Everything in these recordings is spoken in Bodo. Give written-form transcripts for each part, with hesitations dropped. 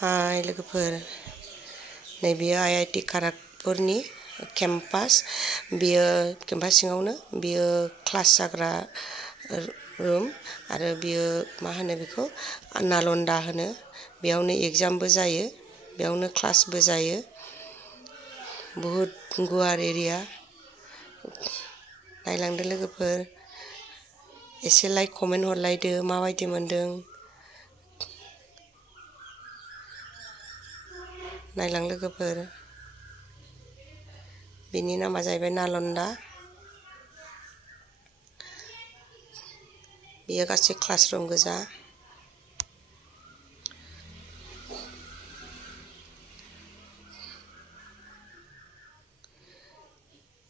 हाय लोगोफोर, नैबेयो आइ.आइ.टि. खड़गपुरनि केम्पास। बियो केम्पास सिङावनो बियो क्लास जाग्रा रुम आरो बियो मा होनो बेखौ नालन्दा होनो। बेयावनो एग्जामबो जायो, बेयावनो क्लासबो जायो। बहुद गुवार एरिया। नायलांदो लोगोफोर, एसे लाइक कमेन्ट हरलायदो माबायदि मोनदों। नायलां लोगोफोर, बिनि नामा जाहैबाय नालन्दा। बेयो गासै क्लास रुम गोजा।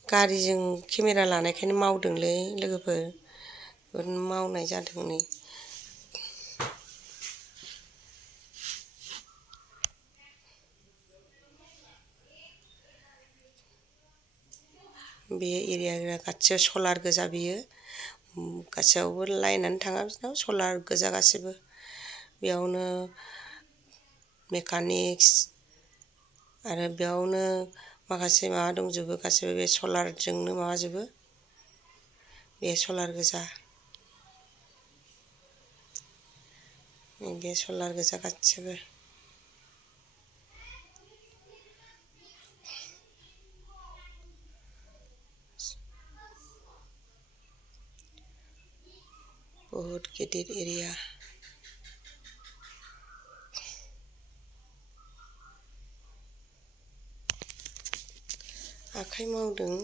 गारिजों केमेरा लानायखायनो मावदोंलै लोगोफोर, ओरैनो मावनाय जादों नै। बे एरिया गासिबो सलार गोजा। बियो गासैयावबो लाइनानो थाङा, बिसोरनाव सलार गोजा गासिबो। बेयावनो मेकानिक्स आरो बेयावनो माखासे माबा दंजोबो, गासिबो बे सलारजोंनो माबाजोबो। बे सलार गोजा, बे सलार गोजा गासिबो। बहुत गिदिर एरिया। आखाइ मावदों।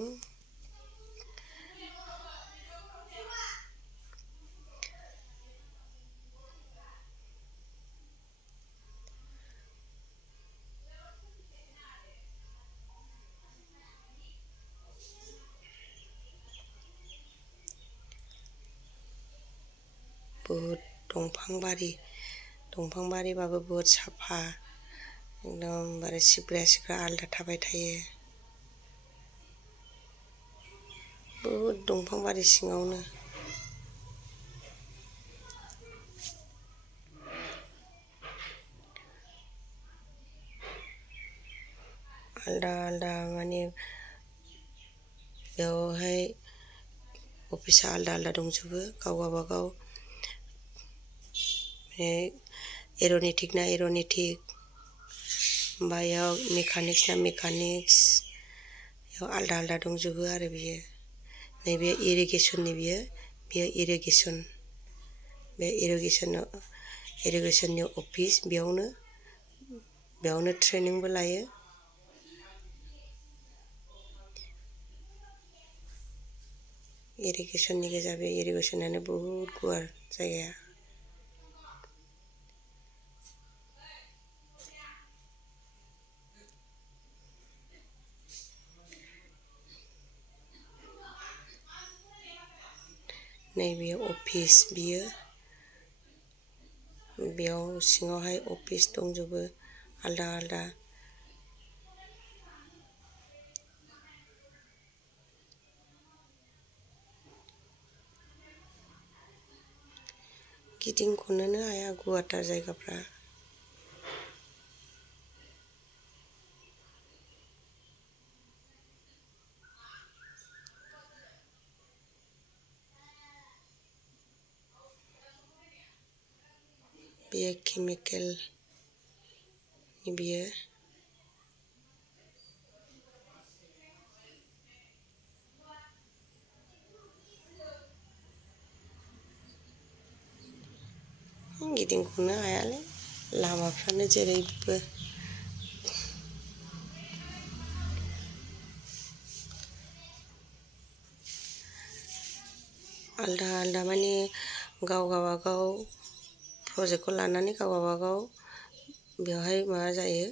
बहुत दंफां बारिबाबो बहुत साफा, एकदमबारे सिग्रा आलदा थाबाय थायो। बहुत दंफां बारि सिङावनो। आलदा माने बेवहाय अफिसा आलदा दंजोबो, गाव गावबागाव। एर'निटिक ना एर'निटिक, ओमफ्राय मेकानिक्स ना मेकानिक्स, बेयाव आलदा दंजोबो आरो बियो। नैबे इरिगेसननि बियो इरिगेसन। बे इरिगेसननि अफिस, बेयावनो ट्रेनिंबो लायो। इरिगेसननि गोजा, बे इरिगेसनानो बहुत गुवार जायगाया। नैबे अफिस, बेयाव सिङावहाय अफिस दंजोबो आलदा। गिदिंख'नोनो हाया, गुवारथार जायगाफ्रा। बेयो केमिकेलनि बियो। गिदिंख'नो हायालै, लामाफ्रानो जेरैबो। आलदा माने गाव गावबागाव प्रजेक्टखौ लानानै गाव गावबागाव बेवहाय माबा जायो।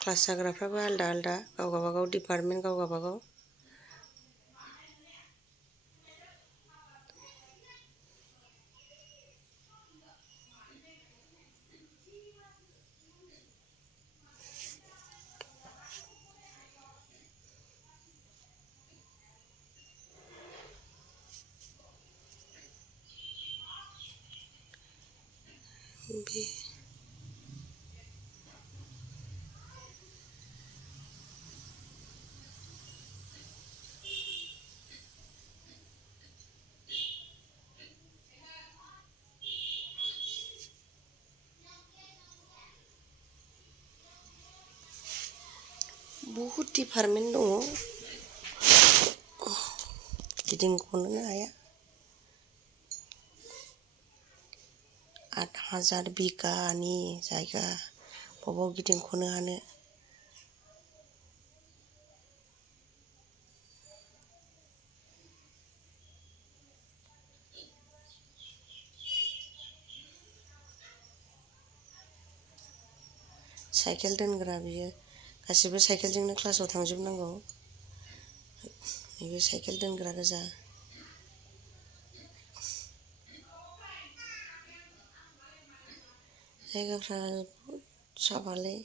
क्लास जाग्राफ्राबो आलदा, गाव गावबागाव डिपार्टमेन्ट, गाव गावबागाव। बे बहुद डिपार्टमेन्ट दङ गिदिंख'नोनो हाया 8,000 बिगानि जायगा बबाव गिदिंख'नो हानो साइकेल दोनग्रा बियो गासिबो साइकेलजोंनो क्लासाव थांजोबनांगौ बेबो साइकेल दोनग्रा गोजा जायगाफ्रा बहुद साफालै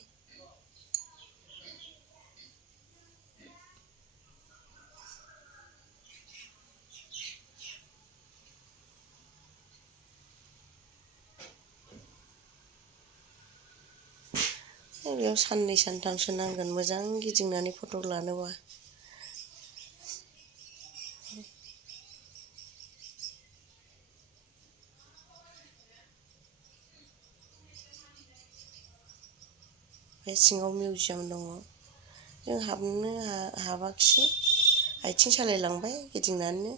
बेयाव साननै सानथामसो नांगोन मोजां गिदिंनानै फट' लानोबा बे सिङाव मिउजियाम दङ जों हाबनो हाबाखिसै आथिं सालायलांबाय गिदिंनानैनो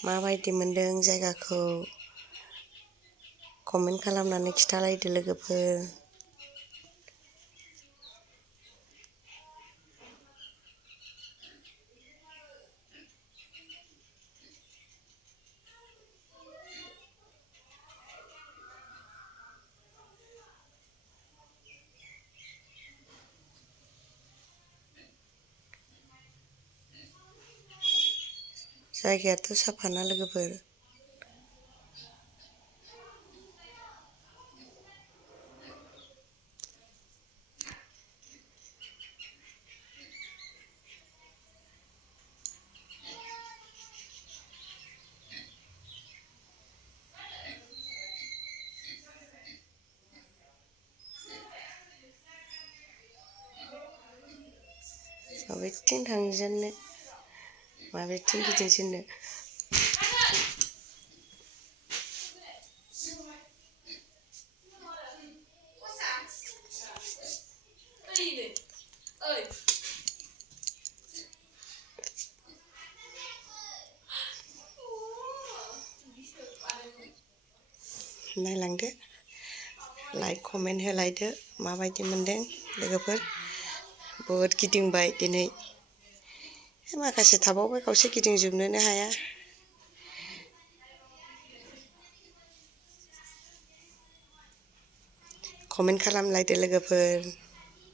माबायदि मोनदों जायगाखौ कमेन्ट खालामनानै खिथालायदो लोगोफोर जायगायाथ' साफाना लोगोफोर माबेथिं थांजेननो माबेथिं गिदिंजेननो नायलांदो लाइक कमेन्ट होलायदो माबायदि मोनदों लोगोफोर बहुद गिदिंबाय दिनै माखासे थाबावबाय खावसे गिदिंजोबनोनो हाया कमेन्ट खालामलायदो लोगोफोर